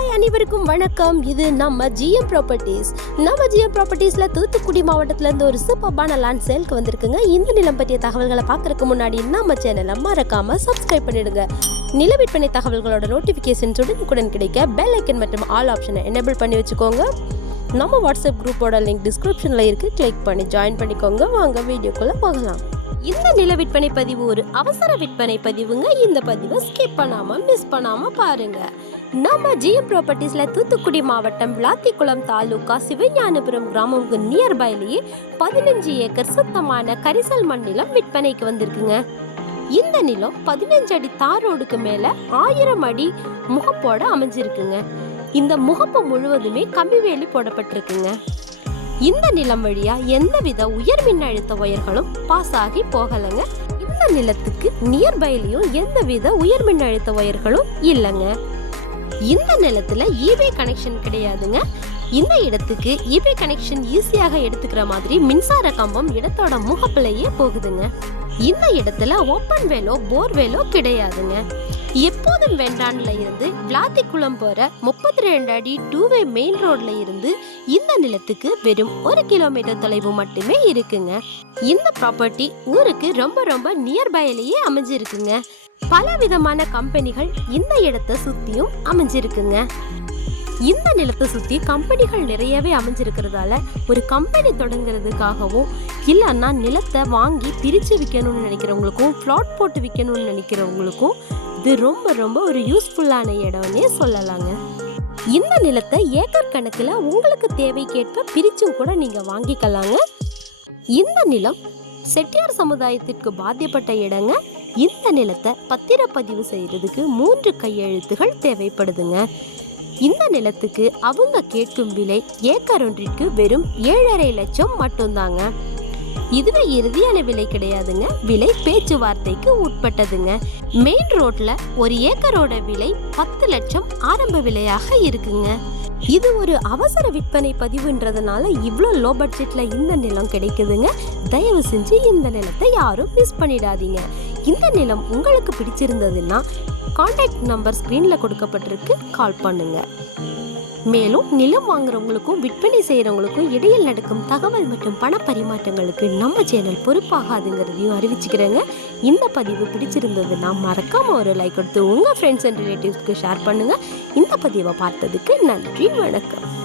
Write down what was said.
Hi அனைவருக்கும் வணக்கம். இது நம்ம ஜிஎம் ப்ராப்பர்ட்டிஸ் நம்ம ஜிஎம் ப்ராப்பர்ட்டிஸில் தூத்துக்குடி மாவட்டத்திலேருந்து ஒரு சூப்பர்பான லேண்ட் சேல்க்கு வந்திருக்குங்க. இந்த நிலம் பற்றிய தகவல்களை பார்க்குறதுக்கு முன்னாடி நம்ம சேனலை மறக்காமல் சப்ஸ்கிரைப் பண்ணிடுங்க. நில விற்பனை தகவல்களோட நோட்டிஃபிகேஷன்ஸ் உடனுக்குடன் கிடைக்க பெல் ஐக்கன் மற்றும் ஆல் ஆப்ஷனை எனேபிள் பண்ணி வச்சுக்கோங்க. நம்ம வாட்ஸ்அப் குரூப்போட லிங்க் டிஸ்கிரிப்ஷனில் இருக்குது கிளிக் பண்ணி ஜாயின் பண்ணிக்கோங்க. வாங்க வீடியோக்குள்ளே போகலாம். இந்த நில விற்பனை பதிவு ஒரு அவசர விற்பனை பதிவுங்க. இந்த பதிவை ஸ்கிப் பண்ணாம மிஸ் பண்ணாம பாருங்க. நம்ம ஜிஎம் ப்ராப்பர்ட்டிஸ்ல தூத்துக்குடி மாவட்டம் விளாத்திக்குளம் தாலுகா சிவஞானபுரம் கிராமமுக்கு நியர்பைலேயே பதினஞ்சு ஏக்கர் சுத்தமான கரிசல் மண் நிலம் விற்பனைக்கு வந்திருக்குங்க. இந்த நிலம் பதினஞ்சு அடி தார் ரோடுக்கு மேல ஆயிரம் அடி முகப்போட அமைஞ்சிருக்குங்க. இந்த முகப்பு முழுவதுமே கம்பி வேலி போடப்பட்டிருக்குங்க. இந்த நிலம் வழியா எந்தவித உயர் மின்னழுத்த ஒயர்களும் பாஸ் ஆகி போகலைங்க. இந்த நிலத்துக்கு நியர்பைலையும் எந்தவித உயர் மின்னழுத்த ஒயர்களும் இல்லைங்க. இந்த நிலத்துல ஈபே கனெக்ஷன் கிடையாதுங்க. இந்த இடத்துக்கு ஈபே கனெக்ஷன் ஈஸியாக எடுத்துக்கிற மாதிரி மின்சார கம்பம் இடத்தோட முகப்பிலேயே போகுதுங்க. இந்த இடத்துல ஓப்பன் வேலோ போர்வேலோ கிடையாதுங்க. எப்போதும் வேண்டான்ல இருந்து விளாத்திக்குளம் போற முப்பத்தி ரெண்டு அடி டூவே மெயின் ரோட்ல இருந்து இந்த நிலத்துக்கு வெறும் ஒரு கிலோமீட்டர் தொலைவு மட்டுமே இருக்குங்க. இந்த ப்ராப்பர்ட்டி ஊருக்கு ரொம்ப ரொம்ப நியர்பைலேயே அமைஞ்சிருக்குங்க. பல விதமான கம்பெனிகள் இந்த இடத்தை சுத்தியும் அமைஞ்சிருக்குங்க. இந்த நிலத்தை சுத்தி கம்பெனிகள் நிறையவே அமைஞ்சிருக்கிறதால ஒரு கம்பெனி தொடங்குறதுக்காகவும் இல்லைன்னா நிலத்தை வாங்கி பிரித்து விற்கணும்னு நினைக்கிறவங்களுக்கும் ஃப்ளாட் போட்டு விற்கணும்னு நினைக்கிறவங்களுக்கும் இது ரொம்ப ரொம்ப ஒரு யூஸ்ஃபுல்லான இடம்னே சொல்லலாங்க. இந்த நிலத்தை ஏக்கர் கணக்கில் உங்களுக்கு தேவைக்கேற்ப பிரிச்சும் கூட நீங்கள் வாங்கிக்கலாங்க. இந்த நிலம் செட்டியார் சமுதாயத்திற்கு பாத்தியப்பட்ட இடங்க. இந்த நிலத்தை பத்திரப்பதிவு செய்யறதுக்கு மூன்று கையெழுத்துகள் தேவைப்படுதுங்க. இந்த நிலத்துக்கு அவங்க கேட்கும் விலை ஏக்கர் ஒன்றிற்கு வெறும் ஏழரை லட்சம் மட்டும்தாங்க. இதுவே இறுதியான விலை கிடையாதுங்க. விலை பேச்சுவார்த்தைக்கு உட்பட்டதுங்க. மெயின் ரோட்ல ஒரு ஏக்கரோட விலை பத்து லட்சம் ஆரம்ப விலையாக இருக்குங்க. இது ஒரு அவசர விற்பனை பதிவுன்றதுனால இவ்வளோ லோ பட்ஜெட்ல இந்த நிலம் கிடைக்குதுங்க. தயவு செஞ்சு இந்த நிலத்தை யாரும் மிஸ் பண்ணிடாதீங்க. இந்த நிலம் உங்களுக்கு பிடிச்சிருந்ததுன்னா காண்டாக்ட் நம்பர் ஸ்க்ரீனில் கொடுக்கப்பட்டிருக்கு. கால் பண்ணுங்க. மேலும் நிலம் வாங்குறவங்களுக்கும் விற்பனை செய்கிறவங்களுக்கும் இடையில் நடக்கும் தகவல் மற்றும் பண பரிமாற்றங்களுக்கு நம்ம சேனல் பொறுப்பாகாதுங்கிறதையும் அறிவிச்சுக்கிறேங்க. இந்த பதிவு பிடிச்சிருந்ததுன்னா மறக்காமல் ஒரு லைக் கொடுத்து உங்கள் ஃப்ரெண்ட்ஸ் அண்ட் ரிலேட்டிவ்ஸ்க்கு ஷேர் பண்ணுங்கள் இந்த பதிவை பார்த்ததுக்கு நன்றி வணக்கம்.